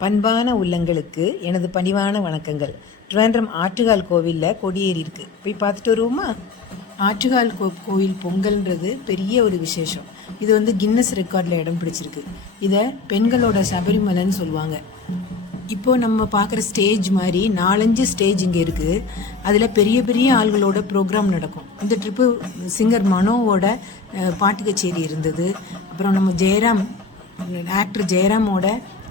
பண்பான உள்ளங்களுக்கு எனது பணிவான வணக்கங்கள். திருவேண்டரம் ஆற்றுகால் கோவிலில் கொடியேறி இருக்குது, போய் பார்த்துட்டு வருவோமா? ஆற்றுகால் கோவில் பொங்கல்ன்றது பெரிய ஒரு விசேஷம். இது கின்னஸ் ரெக்கார்டில் இடம் பிடிச்சிருக்கு. இதை பெண்களோட சபரிமலைன்னு சொல்லுவாங்க. இப்போது நம்ம பார்க்குற ஸ்டேஜ் மாதிரி 4-5 ஸ்டேஜ் இங்கே இருக்குது. அதில் பெரிய பெரிய ஆள்களோட ப்ரோக்ராம் நடக்கும். இந்த ட்ரிப்பு சிங்கர் மனோவோட பாட்டு கச்சேரி இருந்தது. அப்புறம் நம்ம ஆக்டர் ஜெயராமோட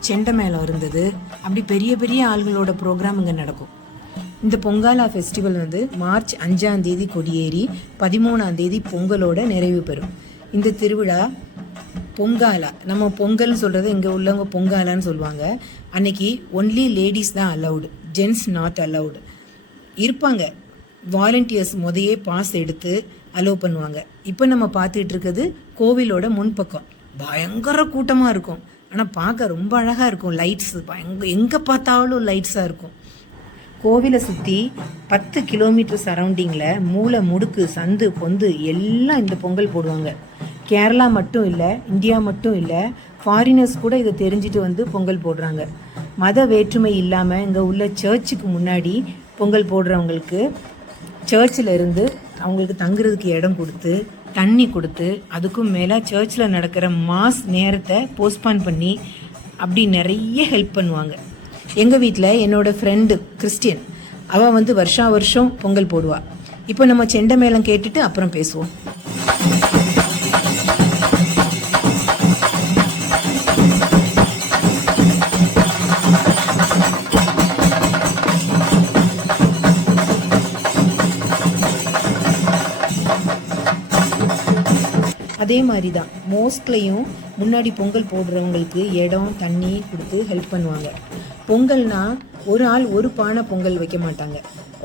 செண்டை மேளம் இருந்தது. அப்படி பெரிய பெரிய ஆள்களோட ப்ரோக்ராம் இங்கே நடக்கும். இந்த பொங்காலா ஃபெஸ்டிவல் மார்ச் 5 கொடியேறி 13 பொங்கலோட நிறைவு பெறும். இந்த திருவிழா பொங்காலா, நம்ம பொங்கல்னு சொல்கிறது இங்கே உள்ளவங்க பொங்காலான்னு சொல்லுவாங்க. அன்னைக்கு ஒன்லி லேடிஸ் தான் அலவுடு, ஜென்ட்ஸ் நாட் அலவுடு இருப்பாங்க. வாலண்டியர்ஸ் முதையே பாஸ் எடுத்து அலோவ் பண்ணுவாங்க. இப்போ நம்ம பார்த்துட்டு இருக்கிறது கோவிலோட முன்பக்கம். பயங்கர கூட்டமாக இருக்கும், ஆனால் பார்க்க ரொம்ப அழகாக இருக்கும். லைட்ஸ் எங்கே பார்த்தாலும் லைட்ஸாக இருக்கும். கோவிலை சுற்றி 10 கிலோமீட்டர் சரௌண்டிங்கில் மூளை முடுக்கு சந்து பொந்து எல்லாம் இந்த பொங்கல் போடுவாங்க. கேரளா மட்டும் இல்லை, இந்தியா மட்டும் இல்லை, ஃபாரினர்ஸ் கூட இதை தெரிஞ்சுட்டு பொங்கல் போடுறாங்க. மத வேற்றுமை இல்லாமல் இங்கே உள்ள சர்ச்சுக்கு முன்னாடி பொங்கல் போடுறவங்களுக்கு சர்ச்சில் இருந்து அவங்களுக்கு தங்குறதுக்கு இடம் கொடுத்து தண்ணி கொடுத்து, அதுக்கும் மேலே சர்ச்சில் நடக்கிற மாஸ் நேரத்தை போஸ்ட்பான் பண்ணி அப்படி நிறைய ஹெல்ப் பண்ணுவாங்க. எங்கள் வீட்டில் என்னோடய ஃப்ரெண்டு கிறிஸ்டியன், அவள் வருஷம் பொங்கல் போடுவாள். இப்போ நம்ம செண்டை மேளம் கேட்டுட்டு அப்புறம் பேசுவோம். அதே மாதிரி தான் மோஸ்ட்லையும் முன்னாடி பொங்கல் போடுறவங்களுக்கு இடம் தண்ணி கொடுத்து ஹெல்ப் பண்ணுவாங்க. பொங்கல்னா ஒரு ஆள் ஒரு பானை பொங்கல் வைக்க மாட்டாங்க.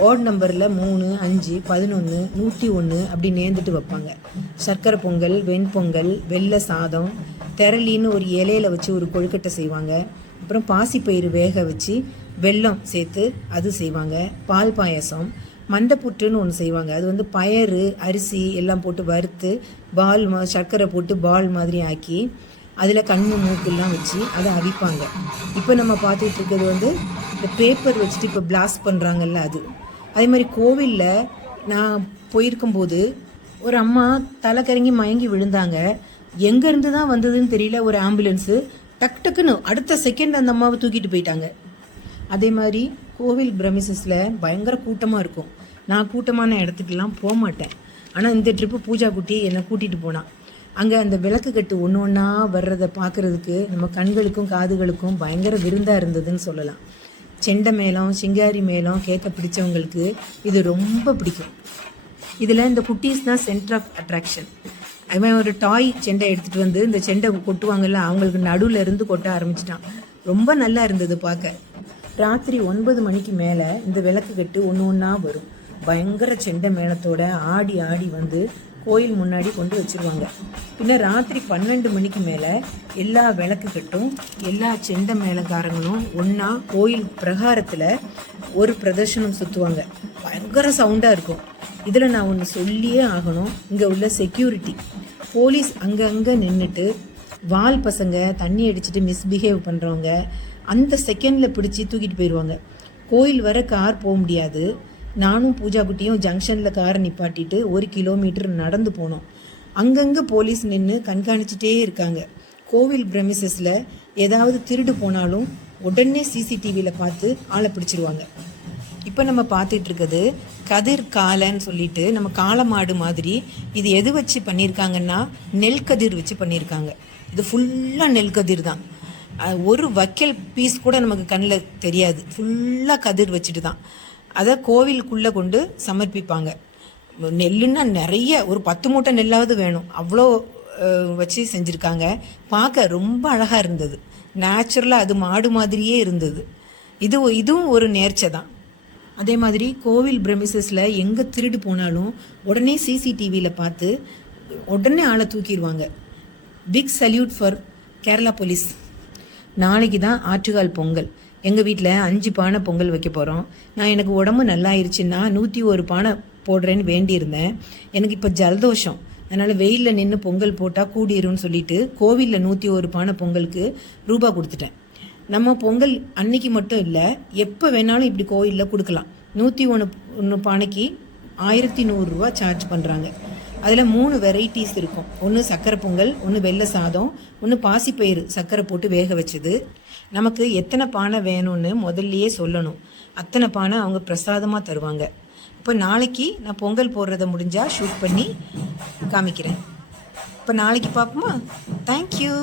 ஆட் நம்பரில் 3, 5, 11, 101 அப்படி நேர்ந்துட்டு வைப்பாங்க. சர்க்கரை பொங்கல், வெண்பொங்கல், வெள்ளை சாதம், திரளின்னு ஒரு இலையில வச்சு ஒரு கொழுக்கட்டை செய்வாங்க. அப்புறம் பாசிப்பயிறு வேக வச்சு வெல்லம் சேர்த்து அது செய்வாங்க. பால் பாயசம், மண்டப்புட்டுன்னு ஒன்று செய்வாங்க. அது பயறு அரிசி எல்லாம் போட்டு வறுத்து பால் சர்க்கரை போட்டு பால் மாதிரி ஆக்கி அதில் கண்ணு மூக்கெல்லாம் வச்சு அதை அவிப்பாங்க. இப்போ நம்ம பார்த்துட்டு இருக்கிறது இந்த பேப்பர் வச்சுட்டு இப்போ பிளாஸ்ட் பண்ணுறாங்கல்ல அது. அதே மாதிரி கோவிலில் நான் போயிருக்கும்போது ஒரு அம்மா தலை கறங்கி மயங்கி விழுந்தாங்க. எங்கேருந்து தான் வந்ததுன்னு தெரியல. ஒரு ஆம்புலன்ஸு டக்குன்னு அடுத்த செகண்ட் அந்த அம்மாவை தூக்கிட்டு போயிட்டாங்க. அதே மாதிரி கோவில் பிரமிசஸில் பயங்கர கூட்டமாக இருக்கும். நான் கூட்டமான இடத்துக்கெல்லாம் போக மாட்டேன். ஆனால் இந்த ட்ரிப்பு பூஜா குட்டி என்னை கூட்டிகிட்டு போனான். அங்கே அந்த விளக்கு கட்டு ஒன்று ஒன்றா வர்றதை பார்க்குறதுக்கு நம்ம கண்களுக்கும் காதுகளுக்கும் பயங்கர விருந்தாக இருந்ததுன்னு சொல்லலாம். செண்டை மேளம், சிங்காரி மேளம் கேட்க பிடிச்சவங்களுக்கு இது ரொம்ப பிடிக்கும். இதில் இந்த குட்டீஸ் தான் சென்டர் ஆஃப் அட்ராக்ஷன். அவன் ஒரு டாய் செண்டை எடுத்துகிட்டு இந்த செண்டை கொட்டுவாங்கல்ல, அவங்களுக்கு நடுவில் இருந்து கொட்ட ஆரம்பிச்சிட்டான். ரொம்ப நல்லா இருந்தது பார்க்க. ராத்திரி 9 மணிக்கு மேலே இந்த விளக்கு கட்டு ஒன்று ஒன்றா வரும். பயங்கர செண்டை மேளத்தோட ஆடி ஆடி கோயில் முன்னாடி கொண்டு வச்சுருவாங்க. பின்ன ராத்திரி 12 மணிக்கு மேலே எல்லா விளக்கு கட்டும் எல்லா செண்டை மேளக்காரங்களும் ஒன்றா கோயில் பிரகாரத்தில் ஒரு பிரதர்ஷனம் சுற்றுவாங்க. பயங்கர சவுண்டாக இருக்கும். இதில் நான் ஒன்று சொல்லியே ஆகணும். இங்கே உள்ள செக்யூரிட்டி போலீஸ் அங்கங்கே நின்றுட்டு வால் பசங்க தண்ணி அடிச்சுட்டு மிஸ்பிஹேவ் பண்ணுறவங்க அந்த செகண்டில் பிடிச்சி தூக்கிட்டு போயிடுவாங்க. கோயில் வர கார் போக முடியாது. நானும் பூஜா குட்டியும் ஜங்ஷனில் காரை நிப்பாட்டிட்டு 1 கிலோமீட்டர் நடந்து போனோம். அங்கங்கே போலீஸ் நின்று கண்காணிச்சிட்டே இருக்காங்க. கோவில் பிரமிசஸில் ஏதாவது திருடு போனாலும் உடனே சிசிடிவியில் பார்த்து ஆளை பிடிச்சிருவாங்க. இப்போ நம்ம பார்த்துட்டு இருக்கிறது கதிர் காலைன்னு சொல்லிட்டு நம்ம காளமாடு மாதிரி. இது எது வச்சு பண்ணியிருக்காங்கன்னா நெல் கதிர் வச்சு பண்ணியிருக்காங்க. இது ஃபுல்லாக நெல் கதிர் தான். ஒரு வக்கல் பீஸ் கூட நமக்கு கண்ணில் தெரியாது. ஃபுல்லாக கதிர் வச்சுட்டு தான் அதை கோவிலுக்குள்ளே கொண்டு சமர்ப்பிப்பாங்க. நெல்லுன்னா நிறைய, ஒரு 10 மூட்டை நெல்லாவது வேணும், அவ்வளோ வச்சு செஞ்சுருக்காங்க. பார்க்க ரொம்ப அழகாக இருந்தது. நேச்சுரலாக அது மாடு மாதிரியே இருந்தது. இதுவும் ஒரு நேர்ச்சை தான். அதே மாதிரி கோவில் பிரமிசஸில் எங்கே திருடு போனாலும் உடனே சிசிடிவியில் பார்த்து உடனே ஆளை தூக்கிடுவாங்க. Big salute for Kerala police. நாளைக்கு தான் ஆற்றுகால் பொங்கல். எங்கள் வீட்டில் 5 பானை பொங்கல் வைக்க போகிறோம். எனக்கு உடம்பு நல்லாயிருச்சுன்னா 101 பானை போடுறேன்னு வேண்டியிருந்தேன். எனக்கு இப்போ ஜலதோஷம், அதனால் வெயிலில் நின்று பொங்கல் போட்டால் கூடிரும்னு சொல்லிட்டு கோவிலில் 101 பானை பொங்கலுக்கு ரூபா கொடுத்துட்டேன். நம்ம பொங்கல் அன்னைக்கு மட்டும் இல்லை, எப்போ வேணாலும் இப்படி கோயிலில் கொடுக்கலாம். 101 பானைக்கு 1100 ரூபா சார்ஜ் பண்ணுறாங்க. அதில் 3 வெரைட்டிஸ் இருக்கும். ஒன்று சக்கரை பொங்கல், ஒன்று வெள்ளை சாதம், ஒன்று பாசிப்பயிறு சக்கரை போட்டு வேக வச்சது. நமக்கு எத்தனை பானை வேணும்னு முதல்லையே சொல்லணும். அத்தனை பானை அவங்க பிரசாதமாக தருவாங்க. இப்போ நாளைக்கு நான் பொங்கல் போடுறத முடிஞ்சால் ஷூட் பண்ணி காமிக்கிறேன். இப்போ நாளைக்கு பார்ப்போமா? தேங்க்யூ.